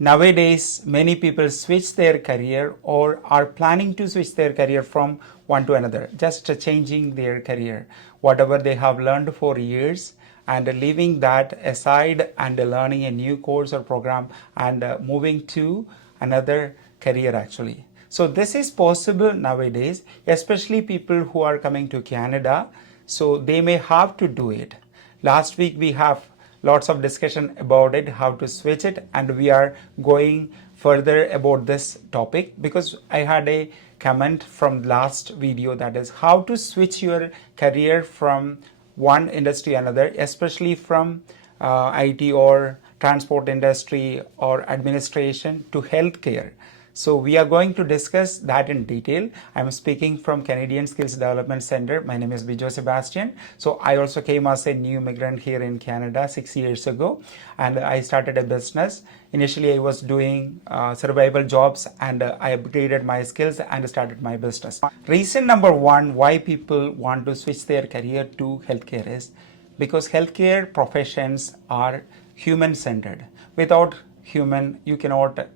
Nowadays, many people switch their career or are planning to switch their career from one to another, just changing their career, whatever they have learned for years, and leaving that aside and learning a new course or program and moving to another career actually. So this is possible nowadays, especially people who are coming to Canada, so they may have to do it. Last week we have lots of discussion about it, how to switch it, and we are going further about this topic because I had a comment from last video, that is how to switch your career from one industry to another, especially from IT or transport industry or administration to healthcare. So we are going to discuss that in detail. I'm speaking from Canadian Skills Development Centre. My name is Bijo Sebsatian. So I also came as a new immigrant here in Canada 6 years ago, and I started a business. Initially, I was doing survival jobs, and I upgraded my skills and started my business. Reason number one why people want to switch their career to healthcare is because healthcare professions are human-centered. Without human, you cannot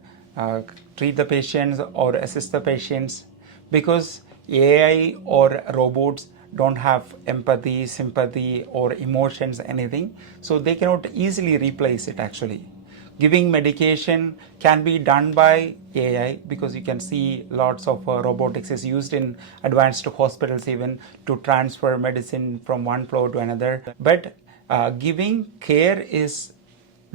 treat the patients or assist the patients, because AI or robots don't have empathy, sympathy or emotions, anything, so they cannot easily replace it actually. Giving medication can be done by AI because you can see lots of robotics is used in advanced hospitals even to transfer medicine from one floor to another. But giving care is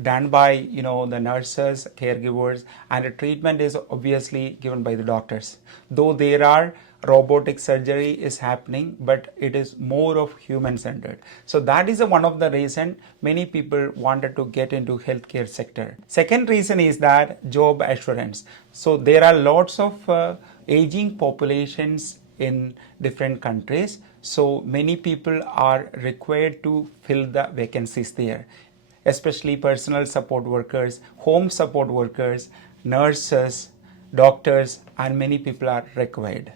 done by the nurses, caregivers, and the treatment is obviously given by the doctors. Though there are robotic surgery is happening, but it is more of human centered. So that is one of the reason many people wanted to get into healthcare sector. Second reason is that job assurance. So there are lots of aging populations in different countries, so many people are required to fill the vacancies there, especially personal support workers, home support workers, nurses, doctors, and many people are required.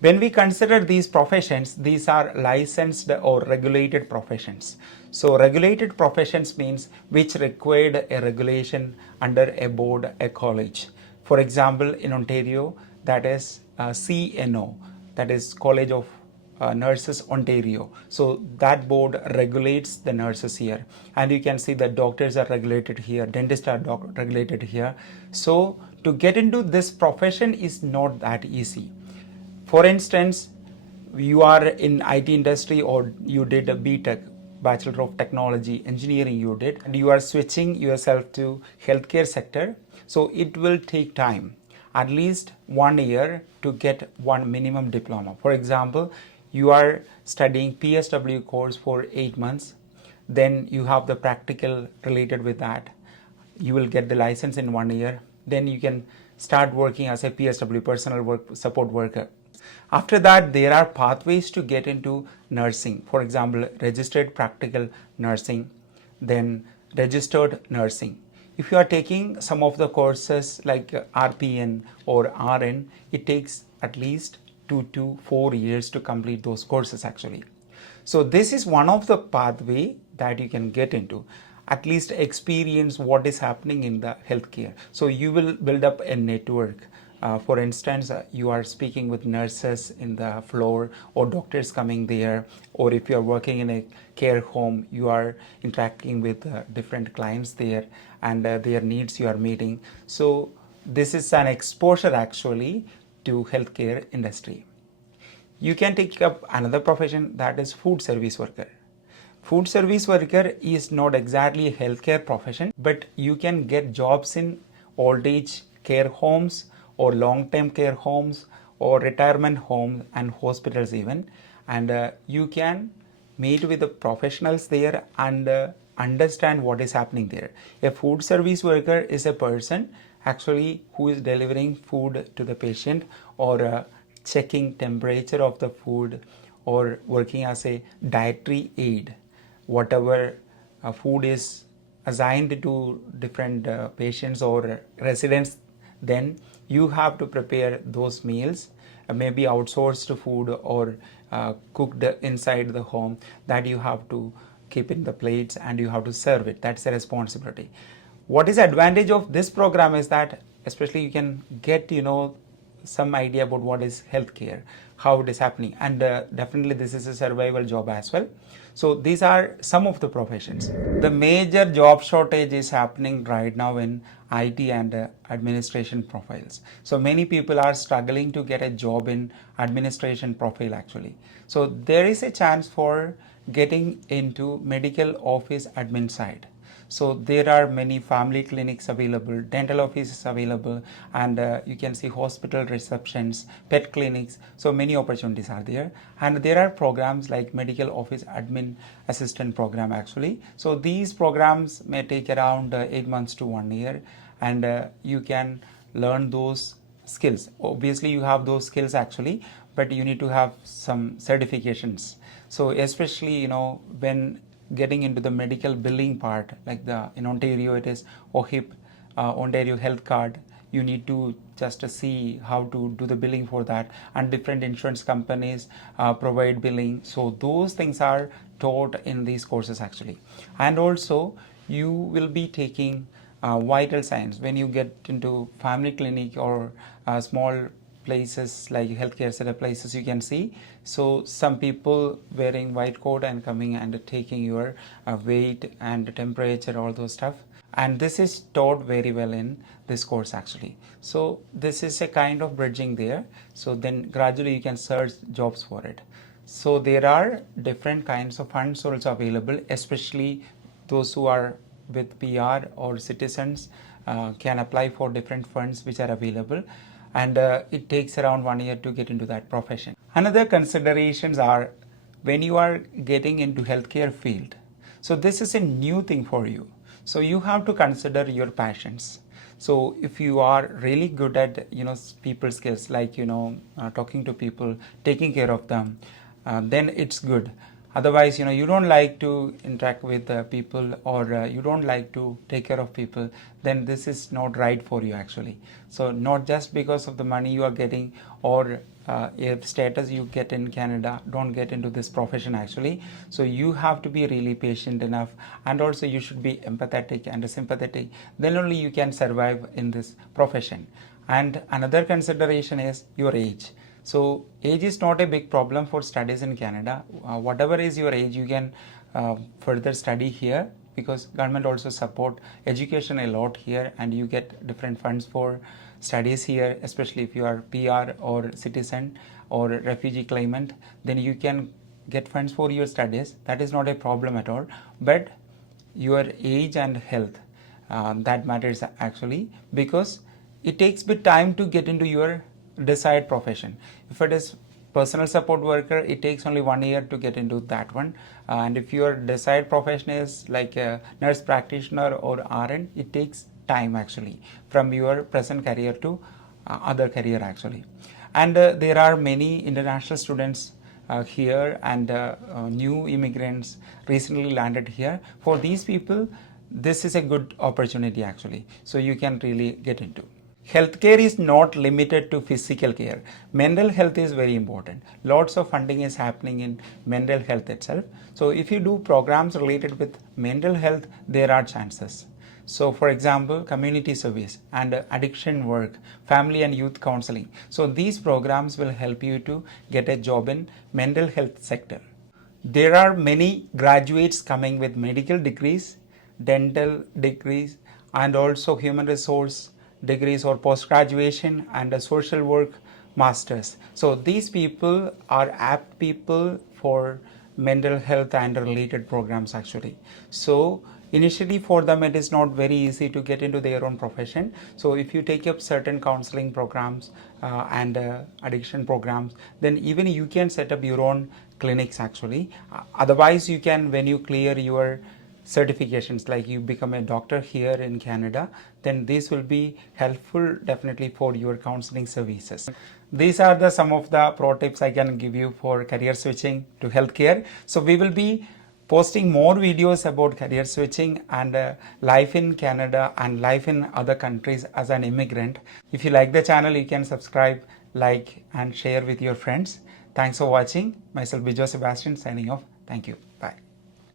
When we consider these professions, these are licensed or regulated professions. So regulated professions means which required a regulation under a board, a college. For example, in Ontario, that is CNO, that is College of Nurses Ontario. So that board regulates the nurses here, and you can see that doctors are regulated here, dentists are regulated here. So to get into this profession is not that easy. For instance, you are in IT industry or you did a BTech, Bachelor of Technology Engineering you did, and you are switching yourself to healthcare sector. So it will take time, at least 1 year to get one minimum diploma. For example, you are studying PSW course for 8 months, then you have the practical related with that. You will get the license in 1 year, then you can start working as a PSW, personal work support worker. After that, there are pathways to get into nursing. For example, registered practical nursing, then registered nursing. If you are taking some of the courses like RPN or RN, it takes at least 2 to 4 years to complete those courses actually. So this is one of the pathway that you can get into, at least experience what is happening in the healthcare. So you will build up a network. For instance, you are speaking with nurses in the floor or doctors coming there, or if you are working in a care home, you are interacting with different clients there, and their needs you are meeting. So this is an exposure actually to healthcare industry. You can take up another profession, that is food service worker. Food service worker is not exactly a healthcare profession, but you can get jobs in old age care homes or long-term care homes or retirement homes and hospitals even, and you can meet with the professionals there and understand what is happening there. A food service worker is a person actually who is delivering food to the patient, or checking temperature of the food, or working as a dietary aid. Whatever food is assigned to different patients or residents, then you have to prepare those meals, maybe outsourced food or cooked inside the home, that you have to keep in the plates and you have to serve it. That's a responsibility. What is the advantage of this program is that especially you can get some idea about what is healthcare, how it is happening, and definitely this is a survival job as well. So these are some of the professions. The major job shortage is happening right now in IT and administration profiles. So many people are struggling to get a job in administration profile actually. So there is a chance for getting into medical office admin side. So there are many family clinics available, dental offices available, and you can see hospital receptions, pet clinics. So many opportunities are there, and there are programs like medical office admin assistant program actually. So these programs may take around 8 months to 1 year, and you can learn those skills. Obviously you have those skills actually, but you need to have some certifications. So especially when getting into the medical billing part, like in Ontario it is OHIP, Ontario Health Card. You need to just see how to do the billing for that, and different insurance companies provide billing. So those things are taught in these courses actually. And also you will be taking vital signs when you get into family clinic or small places like healthcare setup places, you can see. So some people wearing white coat and coming and taking your weight and temperature, all those stuff, and this is taught very well in this course actually. So this is a kind of bridging there. So then gradually you can search jobs for it. So there are different kinds of funds also available, especially those who are with PR or citizens can apply for different funds which are available, and it takes around 1 year to get into that profession. Another considerations are when you are getting into healthcare field. So this is a new thing for you. So you have to consider your passions. So if you are really good at people skills like talking to people, taking care of them, then it's good. Otherwise you don't like to interact with people, or you don't like to take care of people, then this is not right for you actually. So not just because of the money you are getting, or if status you get in Canada, don't get into this profession actually. So you have to be really patient enough, and also you should be empathetic and sympathetic, then only you can survive in this profession. And another consideration is your age. So age is not a big problem for studies in Canada. Whatever is your age, you can further study here, because government also support education a lot here, and you get different funds for studies here, especially if you are PR or citizen or refugee claimant, then you can get funds for your studies. That is not a problem at all. But your age and health, that matters actually, because it takes bit time to get into your desired profession. If it is personal support worker, it takes only 1 year to get into that one, and if your desired profession is like a nurse practitioner or RN, it takes time actually from your present career to other career actually. And there are many international students here, and new immigrants recently landed here. For these people, this is a good opportunity actually, so you can really get into. Healthcare is not limited to physical care. Mental health is very important. Lots of funding is happening in mental health itself. So if you do programs related with mental health, there are chances. So for example, community service and addiction work, family and youth counseling. So these programs will help you to get a job in mental health sector. There are many graduates coming with medical degrees, dental degrees, and also human resource degrees or post-graduation, and a social work masters. So these people are apt people for mental health and related programs actually. So initially for them it is not very easy to get into their own profession. So if you take up certain counseling programs and addiction programs, then even you can set up your own clinics actually. Otherwise you can, when you clear your certifications, like you become a doctor here in Canada, then this will be helpful definitely for your counseling services. These are the some of the pro tips I can give you for career switching to healthcare. So we will be posting more videos about career switching and life in Canada and life in other countries as an immigrant. If you like the channel, you can subscribe, like and share with your friends. Thanks for watching. Myself Bijo Sebsatian signing off. Thank you.